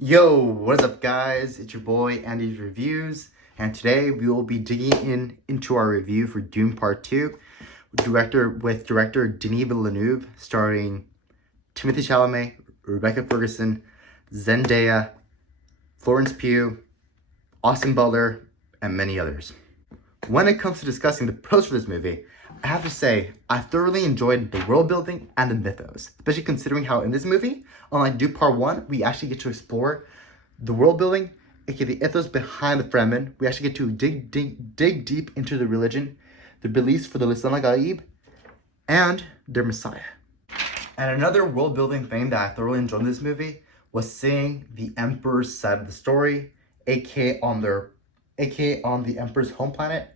Yo, what is up guys? It's your boy Andy's Reviews, and today we will be digging into our review for Dune Part 2, director Denis Villeneuve, starring Timothée Chalamet, Rebecca Ferguson, Zendaya, Florence Pugh, Austin Butler, and many others. When it comes to discussing the pros for this movie, I have to say, I thoroughly enjoyed the world building and the mythos, especially considering how in this movie, unlike Dune Part 1, we actually get to explore the world building, aka the ethos behind the Fremen. We actually get to dig deep into the religion, the beliefs for the Lisan Gaib, and their Messiah. And another world building thing that I thoroughly enjoyed in this movie was seeing the Emperor's side of the story, aka on the Emperor's home planet,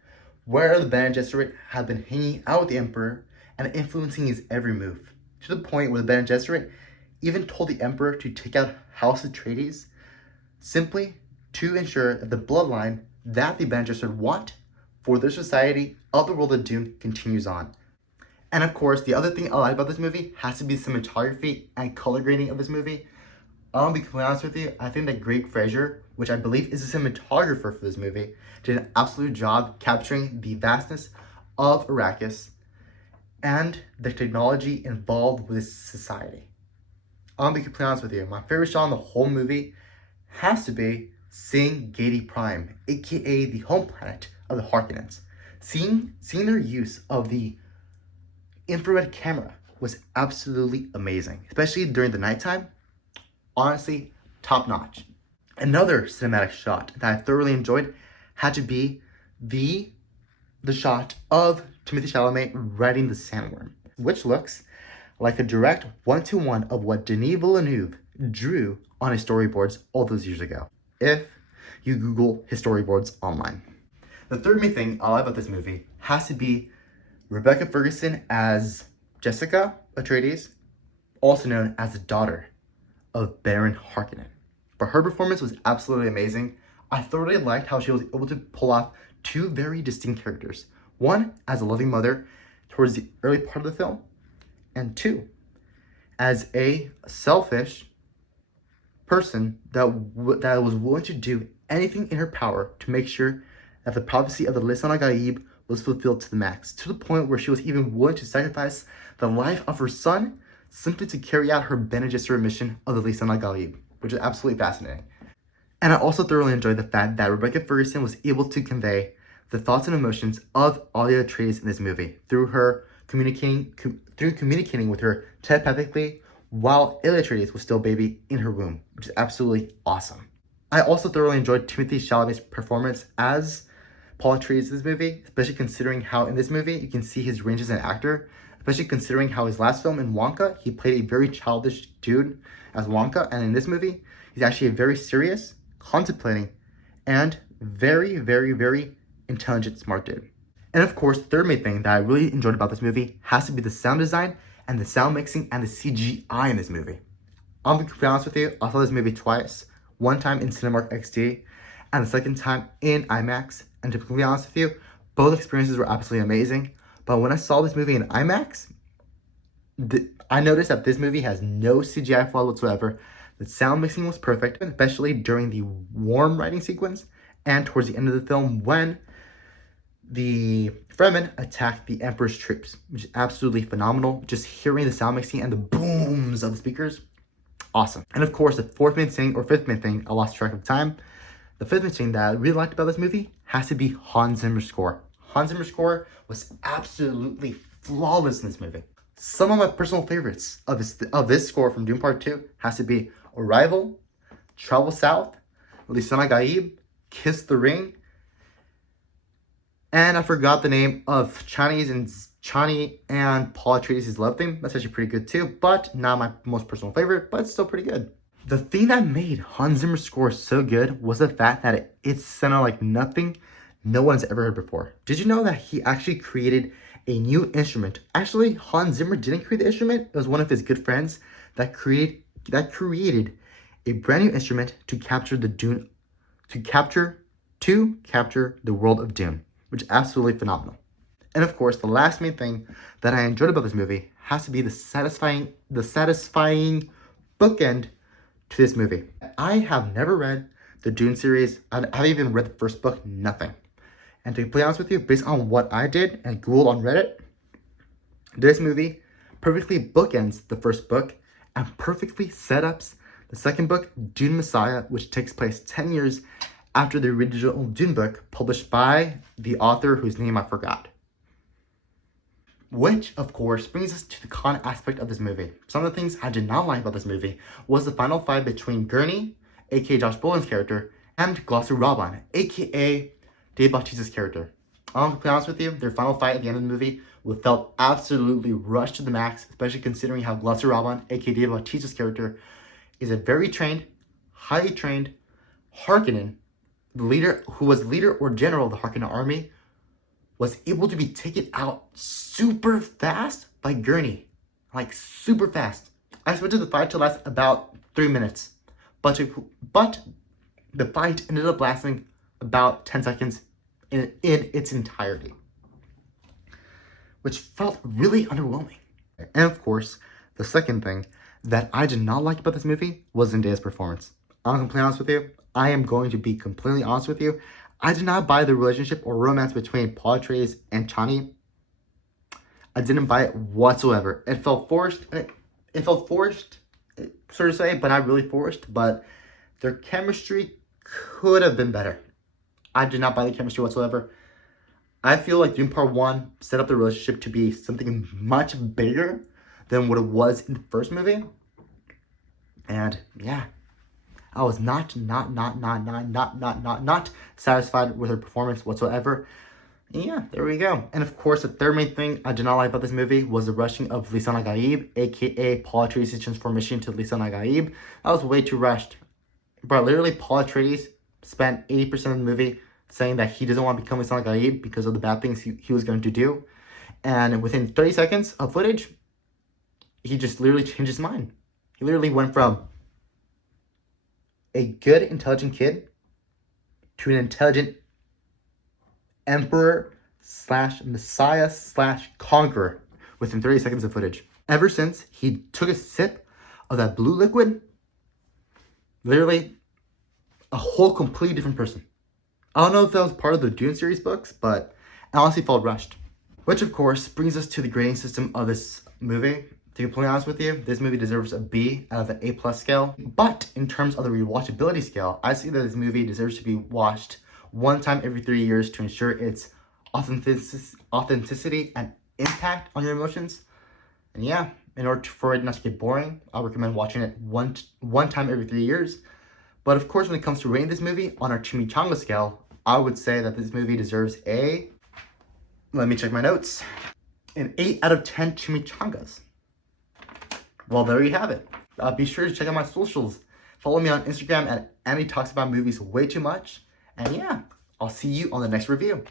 where the Bene Gesserit had been hanging out with the Emperor and influencing his every move, to the point where the Bene Gesserit even told the Emperor to take out House Atreides simply to ensure that the bloodline that the Bene Gesserit want for their society of the world of Dune continues on. And of course, the other thing I like about this movie has to be the cinematography and color grading of this movie. I'll be completely honest with you, I think that Greg Fraser, which I believe is a cinematographer for this movie, did an absolute job capturing the vastness of Arrakis and the technology involved with this society. I'll be completely honest with you, my favorite shot in the whole movie has to be seeing Gedi Prime, aka the home planet of the Harkonnens. Seeing their use of the infrared camera was absolutely amazing, especially during the nighttime. Honestly, top notch. Another cinematic shot that I thoroughly enjoyed had to be the shot of Timothée Chalamet riding the sandworm, which looks like a direct one-to-one of what Denis Villeneuve drew on his storyboards all those years ago, if you Google his storyboards online. The third main thing I like about this movie has to be Rebecca Ferguson as Jessica Atreides, also known as the daughter of Baron Harkonnen. But her performance was absolutely amazing. I thoroughly liked how she was able to pull off two very distinct characters. One, as a loving mother towards the early part of the film, and two, as a selfish person that was willing to do anything in her power to make sure that the prophecy of the Lisan Gaib was fulfilled to the max, to the point where she was even willing to sacrifice the life of her son simply to carry out her Bene Gesserit mission of the Lisan Gaib, which is absolutely fascinating. And I also thoroughly enjoyed the fact that Rebecca Ferguson was able to convey the thoughts and emotions of Alia Atreides in this movie through her communicating with her telepathically while Alia Atreides was still a baby in her womb, which is absolutely awesome. I also thoroughly enjoyed Timothée Chalamet's performance as Paul Atreides in this movie, especially considering how in this movie you can see his range as an actor, especially considering how his last film in Wonka, he played a very childish dude as Wonka, and in this movie, he's actually a very serious, contemplating, and very, very, very intelligent, smart dude. And of course, the third main thing that I really enjoyed about this movie has to be the sound design and the sound mixing and the CGI in this movie. I'll be completely honest with you, I saw this movie twice. One time in Cinemark XD, and the second time in IMAX. And to be completely honest with you, both experiences were absolutely amazing. But when I saw this movie in IMAX, I noticed that this movie has no CGI flaw whatsoever. The sound mixing was perfect, especially during the warm riding sequence and towards the end of the film when the Fremen attacked the Emperor's troops, which is absolutely phenomenal. Just hearing the sound mixing and the booms of the speakers, awesome. And of course, the fifth main thing, I lost track of time. The fifth main thing that I really liked about this movie has to be Hans Zimmer's score. Hans Zimmer's score was absolutely flawless in this movie. Some of my personal favorites of this score from Dune Part 2 has to be Arrival, Travel South, Lisan Gaib, Kiss the Ring, and I forgot the name of Chani and Paul Atreides' love theme. That's actually pretty good too, but not my most personal favorite, but it's still pretty good. The thing that made Hans Zimmer's score so good was the fact that it sounded like nothing no one's ever heard before. Did you know that he actually created a new instrument? Actually, Hans Zimmer didn't create the instrument. It was one of his good friends that created a brand new instrument to capture the world of Dune, which is absolutely phenomenal. And of course, the last main thing that I enjoyed about this movie has to be the satisfying bookend to this movie. I have never read the Dune series. I haven't even read the first book, nothing. And to be honest with you, based on what I did and Googled on Reddit, this movie perfectly bookends the first book and perfectly set up the second book, Dune Messiah, which takes place 10 years after the original Dune book published by the author whose name I forgot. Which, of course, brings us to the con aspect of this movie. Some of the things I did not like about this movie was the final fight between Gurney, aka Josh Brolin's character, and Glossu Raban, aka Dave Bautista's character. I'll be honest with you, their final fight at the end of the movie felt absolutely rushed to the max, especially considering how Glossu Raban, aka Dave Bautista's character, is a very trained, highly trained Harkonnen, the leader who was leader or general of the Harkonnen army, was able to be taken out super fast by Gurney. Like, super fast. I expected the fight to last about 3 minutes. But the fight ended up lasting about 10 seconds in its entirety. Which felt really underwhelming. And of course, the second thing that I did not like about this movie was Zendaya's performance. I'm completely honest with you. I am going to be completely honest with you. I did not buy the relationship or romance between Paul Atreides and Chani. I didn't buy it whatsoever. It felt forced. It felt forced, so to say, but not really forced. But their chemistry could have been better. I did not buy the chemistry whatsoever. I feel like Dune Part 1 set up the relationship to be something much bigger than what it was in the first movie. And yeah, I was not satisfied with her performance whatsoever. And yeah, there we go. And of course, the third main thing I did not like about this movie was the rushing of Lisan Gaib, aka Paul Atreides' transformation to Lisan Gaib. That was way too rushed. But literally, Paul Atreides spent 80% of the movie saying that he doesn't want to become Lisan Gaib because of the bad things he was going to do. And within 30 seconds of footage, he just literally changed his mind. He literally went from a good, intelligent kid to an intelligent emperor slash messiah slash conqueror within 30 seconds of footage. Ever since he took a sip of that blue liquid, literally a whole completely different person. I don't know if that was part of the Dune series books, but it honestly felt rushed. Which, of course, brings us to the grading system of this movie. To be completely honest with you, this movie deserves a B out of an A+ scale. But in terms of the rewatchability scale, I see that this movie deserves to be watched one time every 3 years to ensure its authenticity and impact on your emotions. And yeah, in order for it not to get boring, I recommend watching it one time every 3 years. But of course, when it comes to rating this movie on our chimichanga scale, I would say that this movie deserves a, let me check my notes, an 8 out of 10 chimichangas. Well, there you have it. Be sure to check out my socials. Follow me on Instagram at Andy Talks About Movies Way Too Much. And yeah, I'll see you on the next review.